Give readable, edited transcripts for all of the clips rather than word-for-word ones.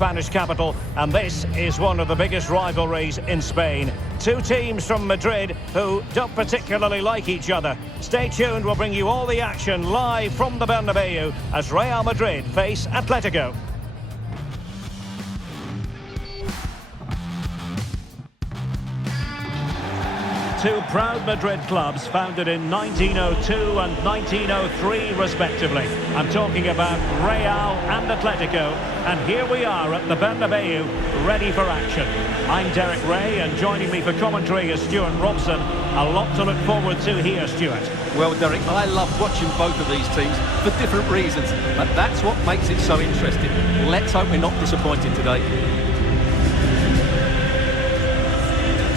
Spanish capital, and this is one of the biggest rivalries in Spain. Two teams from Madrid who don't particularly like each other. Stay tuned, we'll bring you all the action live from the Bernabeu as Real Madrid face Atletico. Two proud Madrid clubs founded in 1902 and 1903 respectively. I'm talking about Real and Atletico, and here we are at the Bernabeu, ready for action. I'm Derek Ray, and joining me for commentary is Stuart Robson. A lot to look forward to here, Stuart. Well, Derek, I love watching both of these teams for different reasons, but that's what makes it so interesting. Let's hope we're not disappointed today.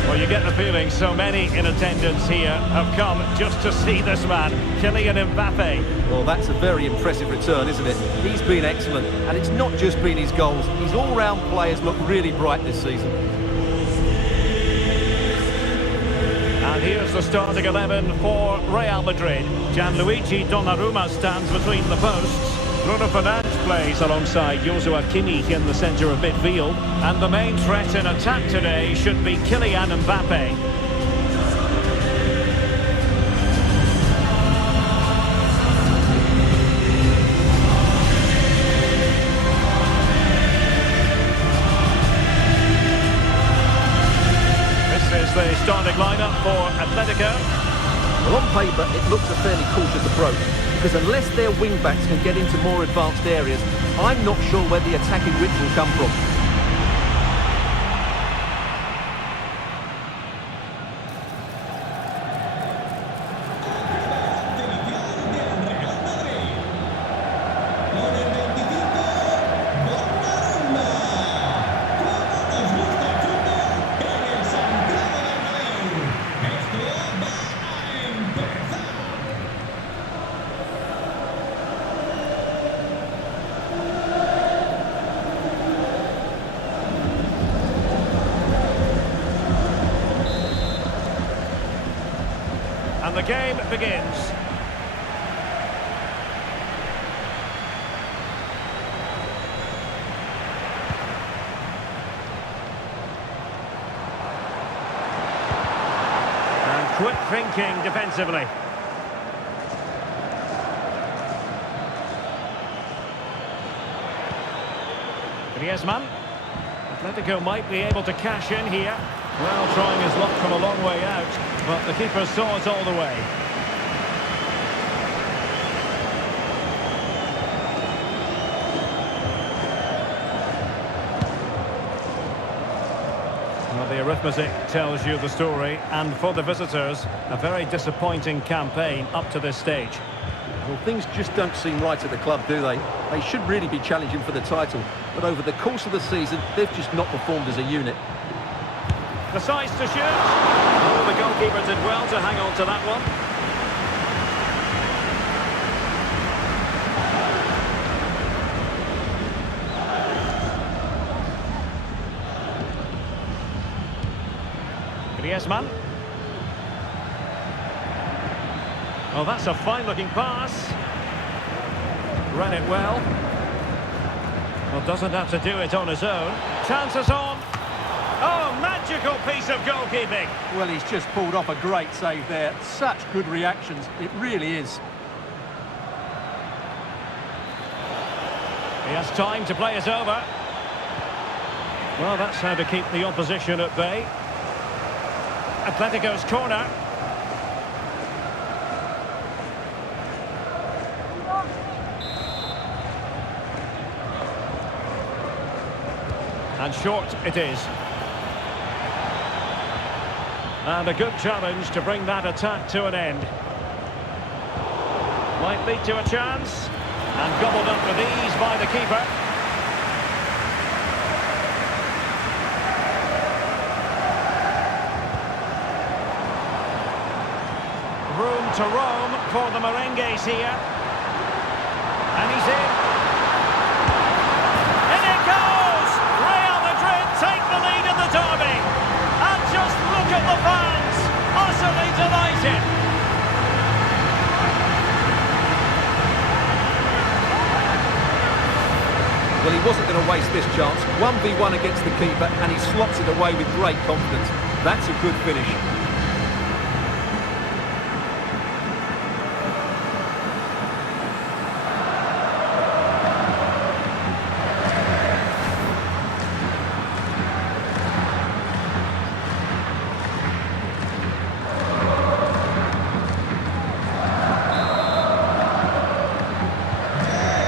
Well, you get the feeling so many in attendance here have come just to see this man, Kylian Mbappe. Well, that's a very impressive return, isn't it? He's been excellent, and it's not just been his goals. His all-round play has looked really bright this season. And here's the starting 11 for Real Madrid. Gianluigi Donnarumma stands between the posts. Bruno Fernandes plays alongside Joshua Kimmich in the centre of midfield. And the main threat in attack today should be Kylian Mbappe. This is the starting lineup for Atletico. Well, on paper, it looks a fairly cautious approach, because unless their wing-backs can get into more advanced areas, I'm not sure where the attacking width will come from. And the game begins. And quick thinking defensively. Griezmann. Atletico might be able to cash in here. Well, trying his luck from a long way out, but the keeper saw it all the way. Well, the arithmetic tells you the story, and for the visitors, a very disappointing campaign up to this stage. Well, things just don't seem right at the club, do they? They should really be challenging for the title, but over the course of the season, they've just not performed as a unit. Decides to shoot. Oh, the goalkeeper did well to hang on to that one. Griezmann. Oh, that's a fine-looking pass. Ran it well. Well, doesn't have to do it on his own. Chances on. Oh, magical piece of goalkeeping. Well, he's just pulled off a great save there. Such good reactions, it really is. He has time to play it over. Well, that's how to keep the opposition at bay. Atletico's corner. And short it is. And a good challenge to bring that attack to an end. Might lead to a chance. And gobbled up with ease by the keeper. Room to roam for the merengues here. And he's in. In it goes! Real Madrid take the lead in the derby. And just look at the fans, utterly delighted. Well, he wasn't going to waste this chance. 1v1 against the keeper, and he slots it away with great confidence. That's a good finish.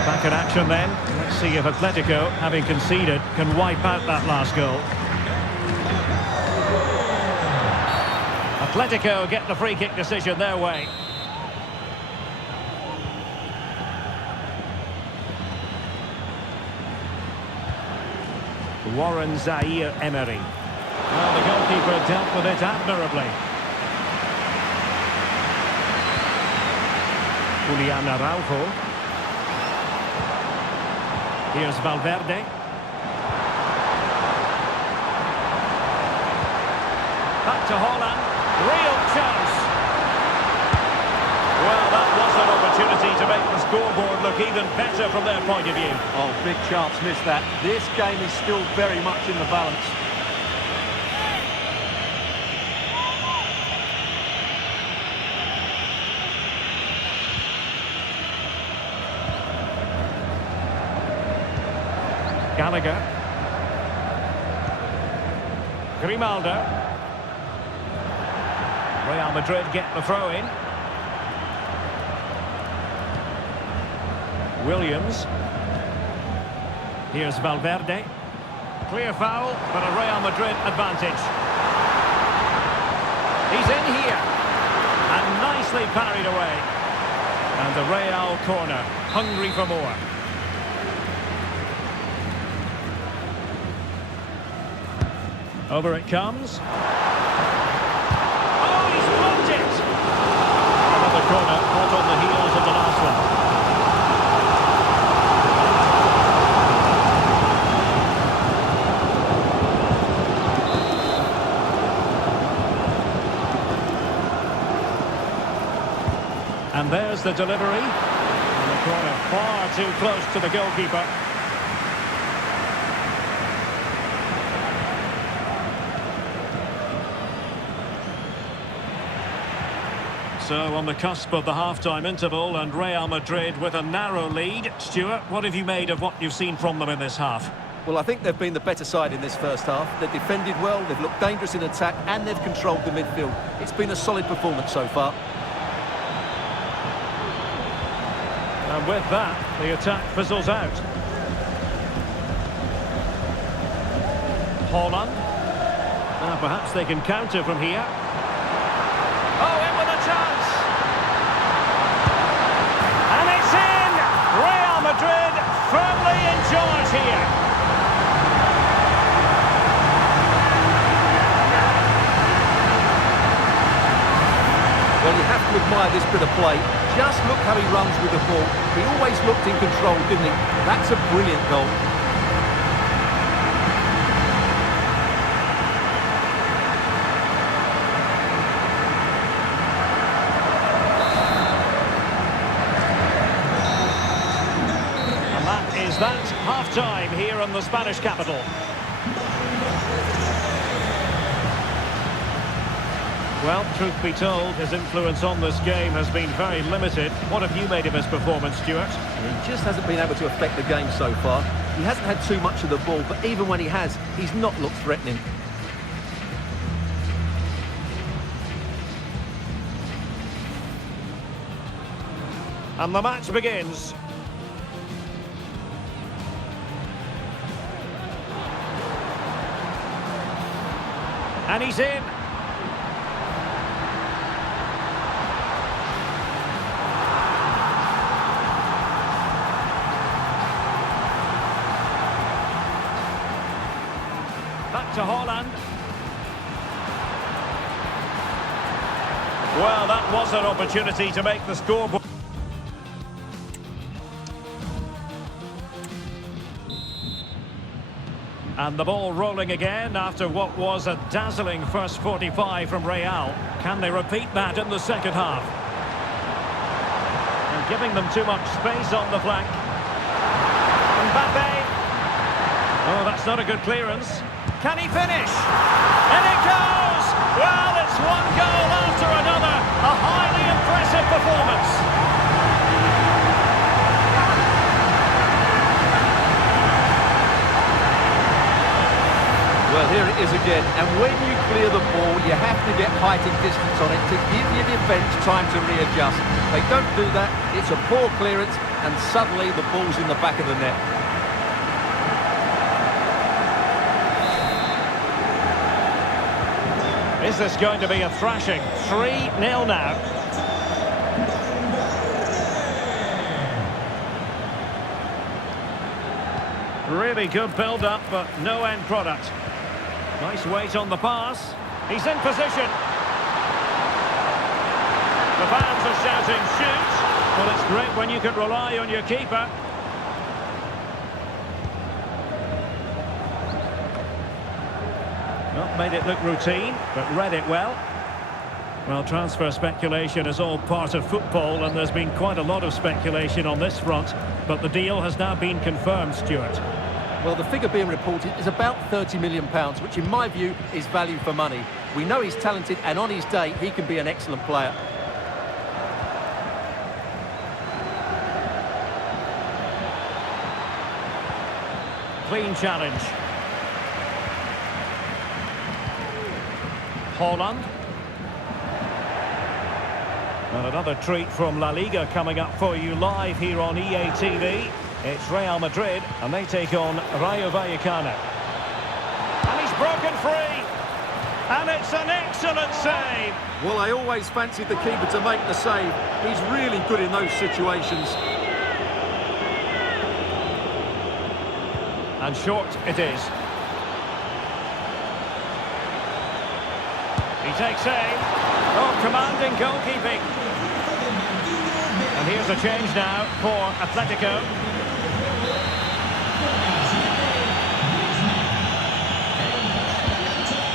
Back in action then. Let's see if Atletico, having conceded, can wipe out that last goal. Atletico get the free kick decision their way. Warren Zaire-Emery. Well, the goalkeeper dealt with it admirably. Julian Araujo. Here's Valverde. Back to Holland. Real chance. Well, that was an opportunity to make the scoreboard look even better from their point of view. Oh, big chance, missed that. This game is still very much in the balance. Gallagher. Grimaldo. Real Madrid get the throw in. Williams. Here's Valverde. Clear foul, but a Real Madrid advantage. He's in here. And nicely parried away. And the Real corner, hungry for more. Over it comes. Oh, he's blocked it! Another corner caught on the heels of the last one. And there's the delivery. And the corner far too close to the goalkeeper. So on the cusp of the half-time interval, and Real Madrid with a narrow lead. Stuart, what have you made of what you've seen from them in this half? Well, I think they've been the better side in this first half. They've defended well, they've looked dangerous in attack, and they've controlled the midfield. It's been a solid performance so far. And with that, the attack fizzles out. Holland. Now perhaps they can counter from here. Oh, in with a chance! And it's in! Real Madrid firmly in charge here. Well, you have to admire this bit of play. Just look how he runs with the ball. He always looked in control, didn't he? That's a brilliant goal. Is that half-time here in the Spanish capital? Well, truth be told, his influence on this game has been very limited. What have you made of his performance, Stuart? He just hasn't been able to affect the game so far. He hasn't had too much of the ball, but even when he has, he's not looked threatening. And the match begins. And he's in. Back to Holland. Well, that was an opportunity to make the scoreboard. And the ball rolling again after what was a dazzling first 45 from Real. Can they repeat that in the second half? And giving them too much space on the flank. Mbappe. That's not a good clearance. Can he finish? And it goes! Well, it's one goal after another. A highly impressive performance. Well, here it is again, and when you clear the ball, you have to get height and distance on it to give your defence time to readjust. They don't do that, it's a poor clearance, and suddenly the ball's in the back of the net. Is this going to be a thrashing? 3-0 now. Really good build-up, but no end product. Nice weight on the pass. He's in position. The fans are shouting, shoot! Well, it's great when you can rely on your keeper. Not made it look routine, but read it well. Well, transfer speculation is all part of football, and there's been quite a lot of speculation on this front, but the deal has now been confirmed, Stuart. Well, the figure being reported is about £30 million, which in my view is value for money. We know he's talented, and on his day, he can be an excellent player. Clean challenge. Haaland. And another treat from La Liga coming up for you live here on EA TV. It's Real Madrid, and they take on Rayo Vallecano. And he's broken free. And it's an excellent save. Well, I always fancied the keeper to make the save. He's really good in those situations. And short it is. He takes aim. Oh, commanding goalkeeping. And here's a change now for Atletico.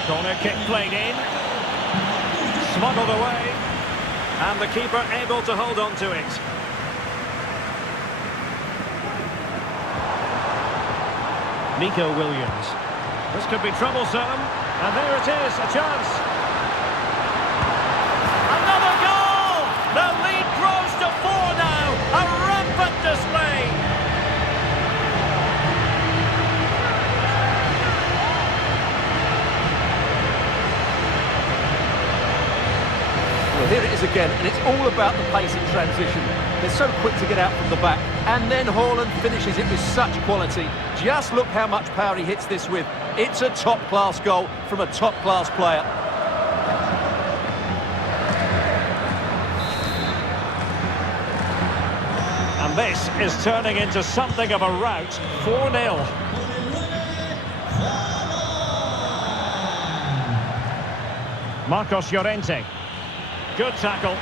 Corner kick played in. Smuggled away. And the keeper able to hold on to it. Nico Williams. This could be troublesome. And there it is, a chance. Another goal! The lead grows to 4 now. A rampant display. Well, here it is again, and it's all about the pace in transition. They're so quick to get out from the back, and then Haaland finishes it with such quality. Just look how much power he hits this with. It's a top-class goal from a top-class player. And this is turning into something of a rout. 4-0. Marcos Llorente. Good tackle.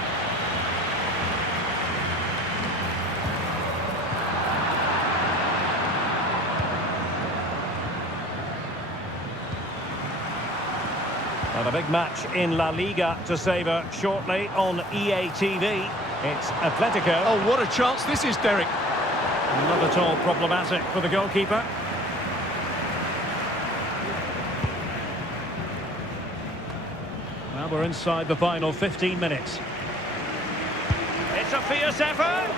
And a big match in La Liga to savour shortly on EA TV. It's Atletico. Oh, what a chance this is, Derek. Not at all problematic for the goalkeeper. Well, we're inside the final 15 minutes. It's a fierce effort!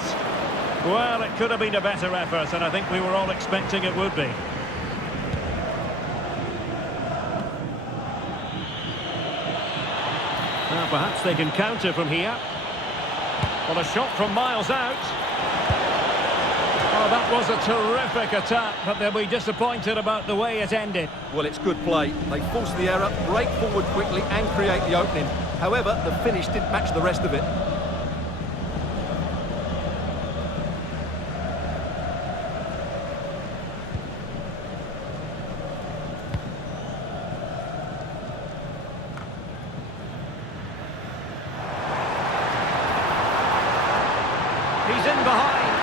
Well, it could have been a better effort, and I think we were all expecting it would be. Now, perhaps they can counter from here. Well, a shot from miles out. Oh, that was a terrific attack, but they'll be disappointed about the way it ended. Well, it's good play. They force the error, break forward quickly and create the opening. However, the finish didn't match the rest of it. He's in behind.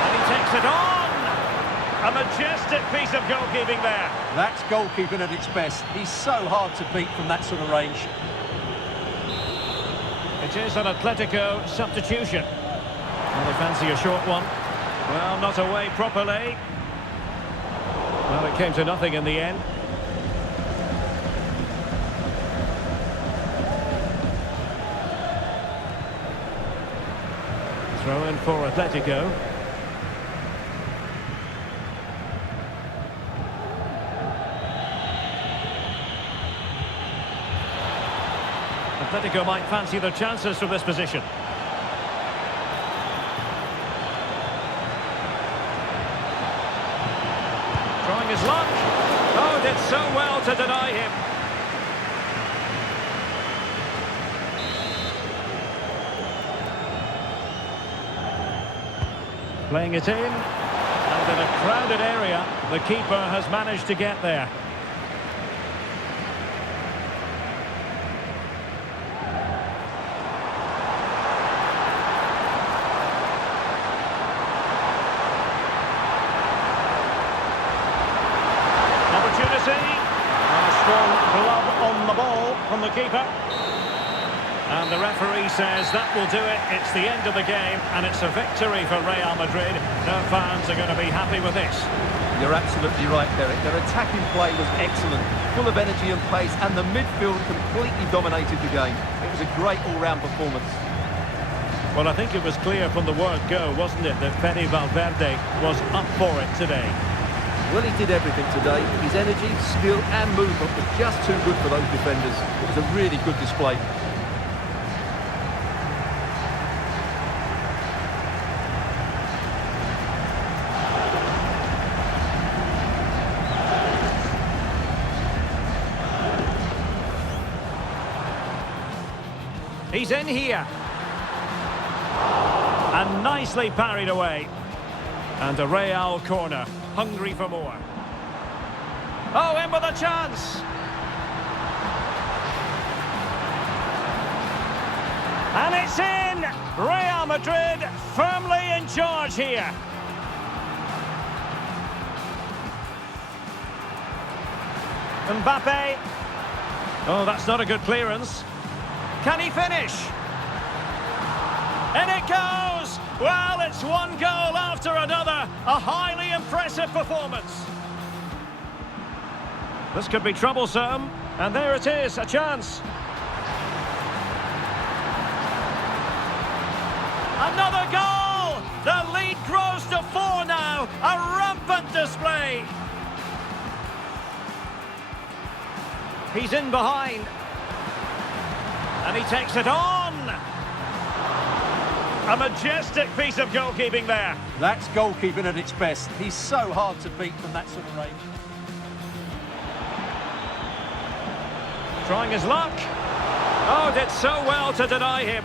And he takes it on. A majestic piece of goalkeeping there. That's goalkeeping at its best. He's so hard to beat from that sort of range. It is an Atletico substitution. Well, they fancy a short one. Well, not away properly. Came to nothing in the end. Throw in for Atletico. Atletico might fancy their chances from this position. Trying his luck. Oh, did so well to deny him. Playing it in. And in a crowded area, the keeper has managed to get there. And a strong glove on the ball from the keeper. And the referee says that will do it. It's the end of the game, and it's a victory for Real Madrid. Their fans are going to be happy with this. You're absolutely right, Derek. Their attacking play was excellent, full of energy and pace, and the midfield completely dominated the game. It was a great all-round performance. Well, I think it was clear from the word go, wasn't it, that Fede Valverde was up for it today. Well, he did everything today. His energy, skill and movement was just too good for those defenders. It was a really good display. He's in here. And nicely parried away. And a Real corner. Hungry for more. Oh, in with a chance. And it's in. Real Madrid firmly in charge here. Mbappe. Oh, that's not a good clearance. Can he finish? And it goes! Well, it's one goal after another. A highly impressive performance. This could be troublesome. And there it is, a chance. Another goal! The lead grows to 4 now. A rampant display. He's in behind. And he takes it on. A majestic piece of goalkeeping there. That's goalkeeping at its best. He's so hard to beat from that sort of range. Trying his luck. Oh, did so well to deny him.